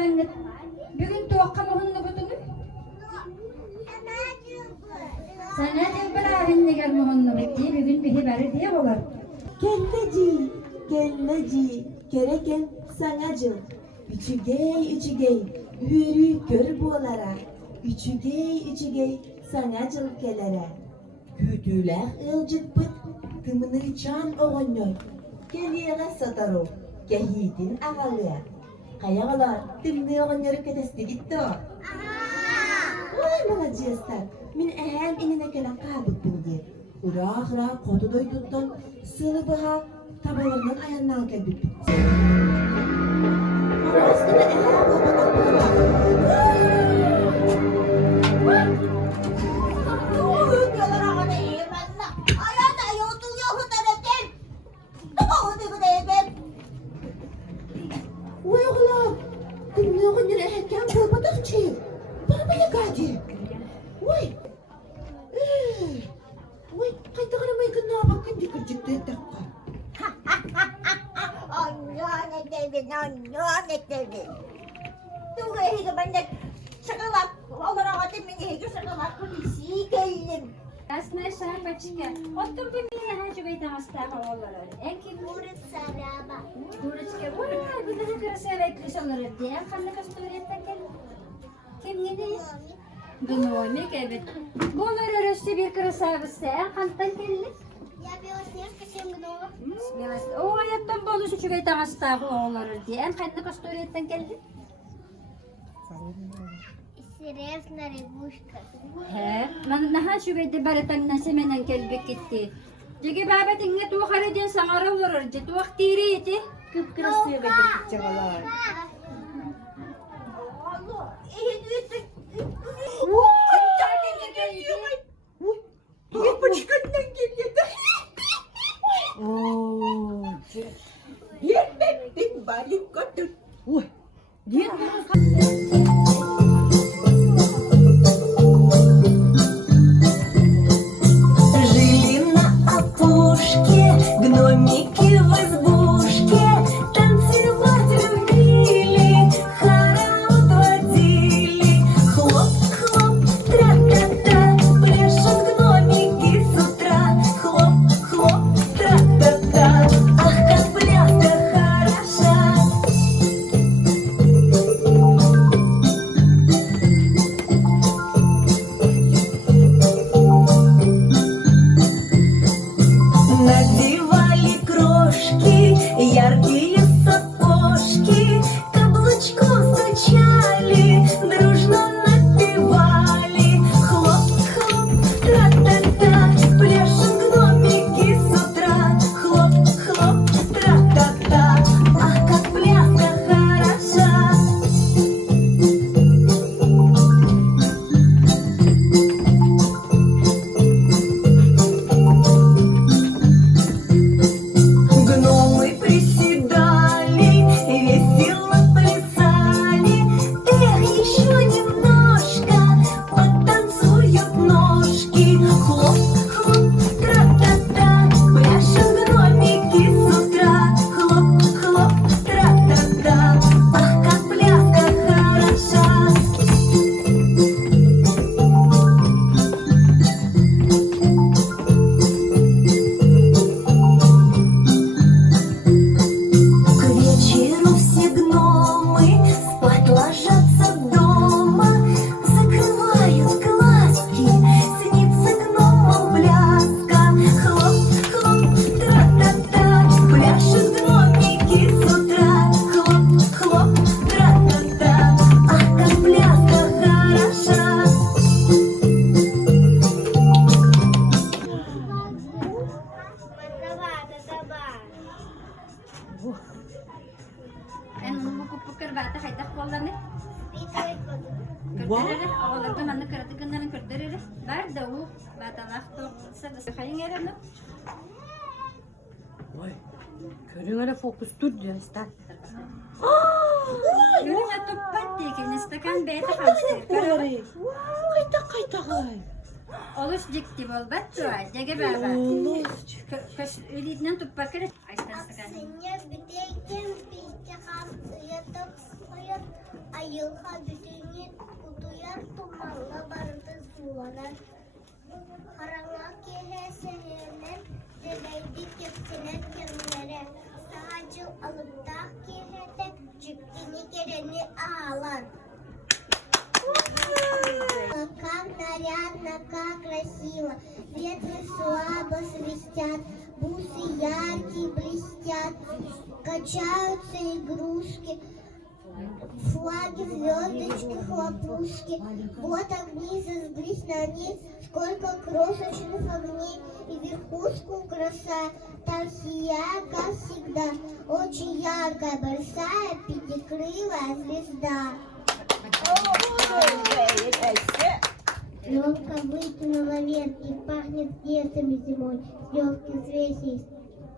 ben bugün tuvakkam onunla bütünü. Sana da beraber ne gelme onunla bitti. Bugün bir haberi diye olur. Kelleci, kereken sanacıl. Üçügey, hürü gör bu olara. Üçügey, sanacıl kelere. Güdüler ılcık bıt, kımını çan oğunyoy. Geliyere satarı, gehidin ağalıya. Kayalar, tımını oğunyoru ketesti gitti o. Oy malacıyaslar, min ehem inine kelen kabık bildi. Ura kodu doy tuttun, sığlı bıha, tabalarından ayağından geldi. Ura üstüne ehem Aslında şarapçıya. Otur bir mine ha şubey tamasta havalar. Enki Murat Saraba. Burçke vay bir de kırsa bekliş olur diye. Kanne kastoriyetten gel. Kim yedi? Dünüme evet. Bunlar arası bir kırsa bisse. Kantan geldi. Ya bir o siyah kışım bunu. Yes. O hayattan bolu şubey tamasta havalar diye. Kanne kastoriyetten geldi. Siref nariguşka. He, man naha şubeyde baratan nasemenen kelbek gitti. Jigi baba tinga tu khareden sangara ulur je tu waktiri iti. Kıpkırasıya bedel çabalar. Allah, iyi düğüttük. Yapışkından geliyor da. Yetmedin bari götür. Жили на опушке гномики в избушке, танцевать любили, хоровод водили. Хлоп-хлоп, тра-та-та, пляшут гномики с утра. Хлоп-хлоп, тра-та-та, ах, как пляска хороша. Надевали крошки, яркие сапожки, каблучком стучали, дружно напевали. Хлоп-хлоп, тра-та-та, пляшут гномики с утра. Хлоп-хлоп, тра-та-та, ах, как пляска хороша. Гномы приседали, весело плясали. Эх, еще немножко, потанцуют ножки. Хлоп-хлоп, тра-та-та, пляшут гномики с утра. Хлоп-хлоп, тра-та-та, ах, как пляска хороша. К вечеру все гномы спать ложатся дома, закрывают глазки, снится гномам пляска. Хлоп-хлоп, тра-та-та, пляшут гномики с утра. Хлоп-хлоп, тра-та-та, ах, как пляска хороша. En onu bu pukar bata hayta kollarını. Wow. Kırtırırı, ağlarga manı kırtıkından kırtırırı. Var da o bata lafto sabah hayın yerine. Körüngere fokus dur diyor işte. Yürüme toppat diye ki nistakan beta kalsın. Kayta. Oluş dikti bol battu ay. Jege baba. Kış ülitnen toppak kere. Ayştan stakan. Aksine bir de bir yatak yatıp hadisini kutuyar tumanla barıntı sulanır. Karanlık kehe seherler, dedeydi kepseler kemlere. Sahacıl alıp da kehete, cüktini geleni ağlar. Как нарядно, как красиво, ветры слабо свистят, бусы яркие блестят, качаются игрушки, флаги, звездочки, хлопушки. Вот огни зажглись на них, сколько крошечных огней, и верхушку краса, так сияет, как всегда, очень яркая, большая, пятикрылая звезда. Елка вытянула ветки, пахнет птицами зимой, легкие свечи,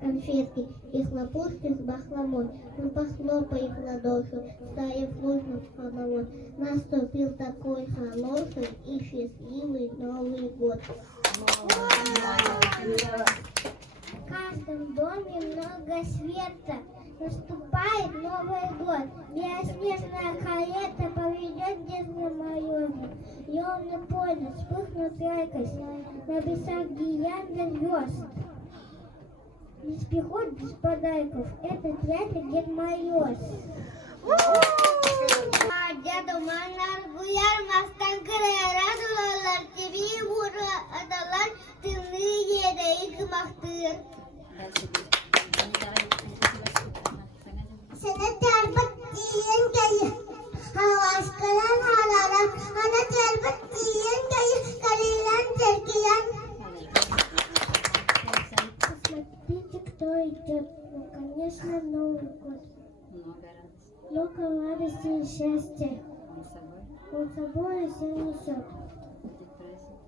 конфетки и хлопушки с бахломой. Ну похлопай их в ладоши, стая флужных головой. Наступил такой хороший и счастливый Новый год. В каждом доме много света. Наступает Новый год. Белоснежная карета поведет детство майора. Елный поле вспыхнут яркость. На небесах гирлянда звезд. Без пехот, без подарков. Это дядя Дед Мороз. Деду Манар Буяр Мастан Кырайрат Улалар Тебе Бура Адалар Тыны Едейк Махтыр. Sana terbat diyen gayı, havaşkalan halalar, ana terbat diyen gayı, karilan terkilan. Посмотрите, кто идет, ну, конечно, Новый год. Много радости и счастья, он с собой все несет.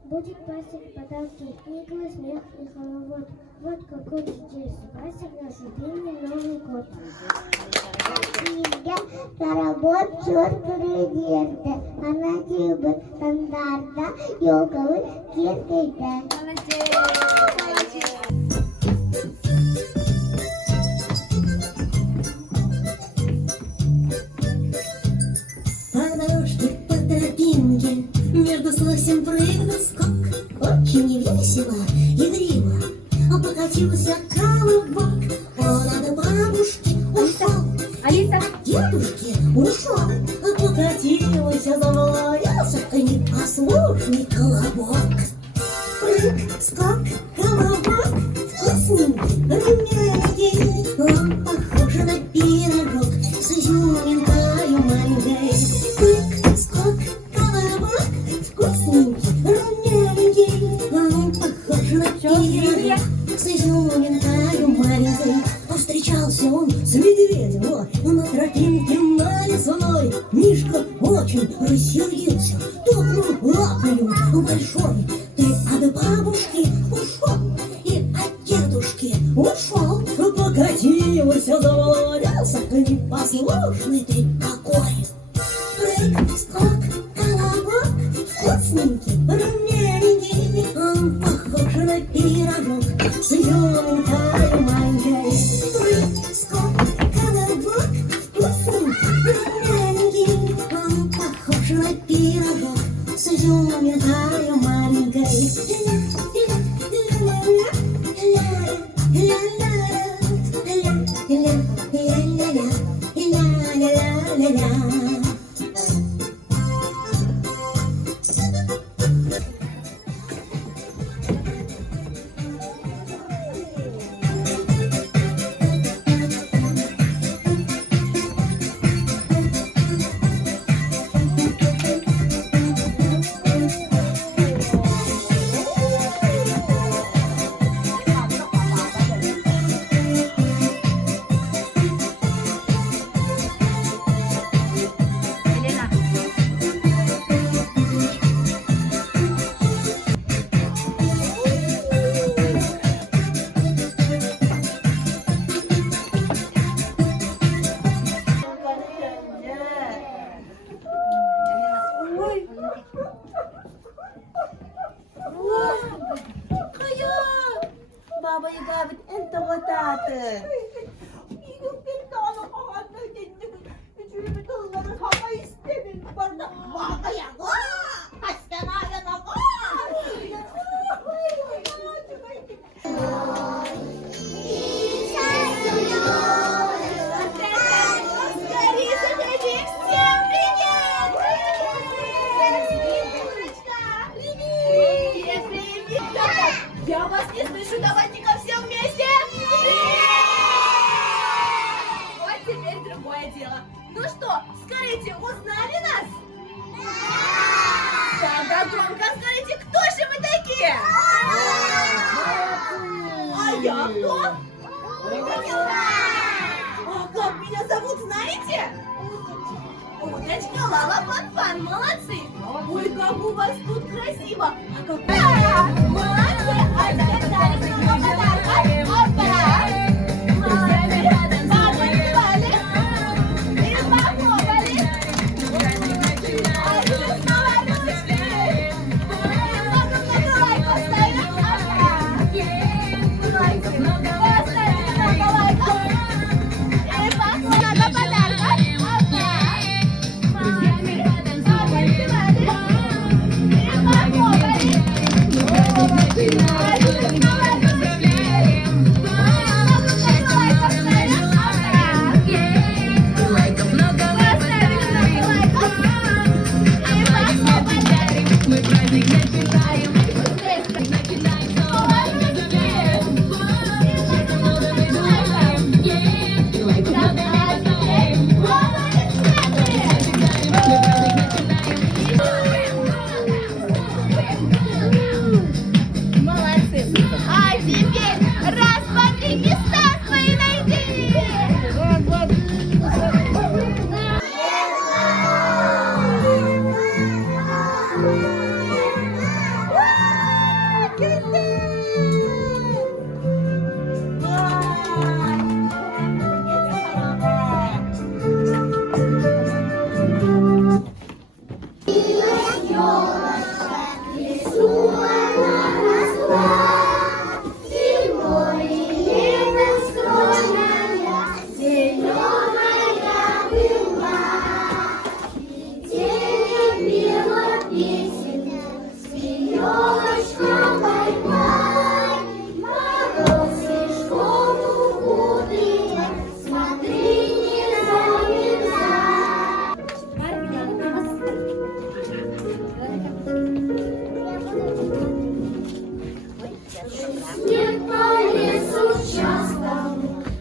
Будет праздник, подарки, игры, смех и хоровод. Вот какой чудес, праздник наш любимый Новый год. Сига, каработ, черт, президента, она тюбы, стандарта, йоговы, киркита. По дорожке, по тропинке, между сосен прыгнул скок. Очень весело, игриво, покатился колобок. Он от бабушки ушел, Алиса, от дедушки ушел, покатился, завалялся непослушный колобок. Прыг, скок, колобок, вкусненький, румяненький, он похож на пирожок с изюминкою маленькой. Прыг, скок, колобок, вкусненький, румяненький, он похож на пирожок с изюминкою маленькой. Повстречался он с медведем, на тропинке на лесной. Мишка очень рассердился, топнул лапою большой. Ты от бабушки ушел и от дедушки ушел, покатился, завалялся, непослушный ты какой. Прыг, скок, колобок, вкусненький, румяненький, он похож на пирожок с изюминкой маленькой. Прыг, скок, колобок, вкусненький, румяненький, он похож на пирожок с изюминкой маленькой. плохое дело. Ну что, скажите, узнали нас? Тогда громко скажите, кто же мы такие? А я кто? А как меня зовут, знаете? Уточка, Лала, Фан-Фан, молодцы! Ой, как у вас тут красиво! А как... Молодцы! А теперь дали нам подарок! Опа! Молодцы! Потанцевали! И похлопали! А теперь снова ручки! И много-много лайков ставим! Лайки! Поставьте много лайков! И много подарков! Молодцы! А теперь рассмотри места свои найди! Снег по лесу часто,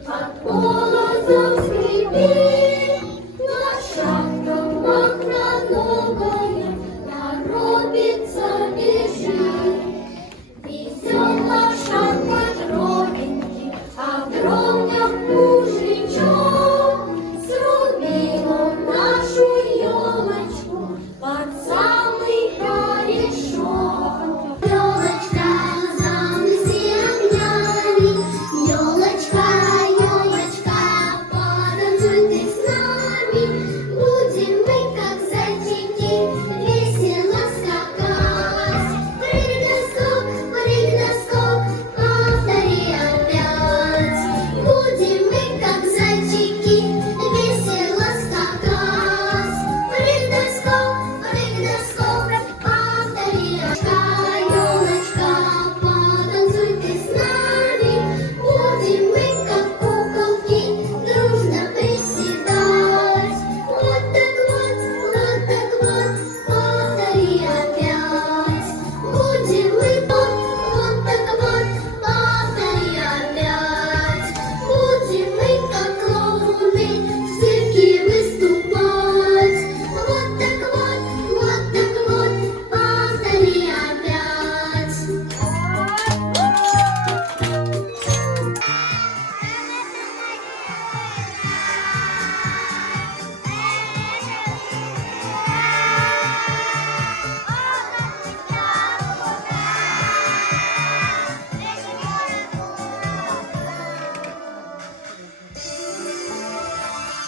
под полозом скрипит.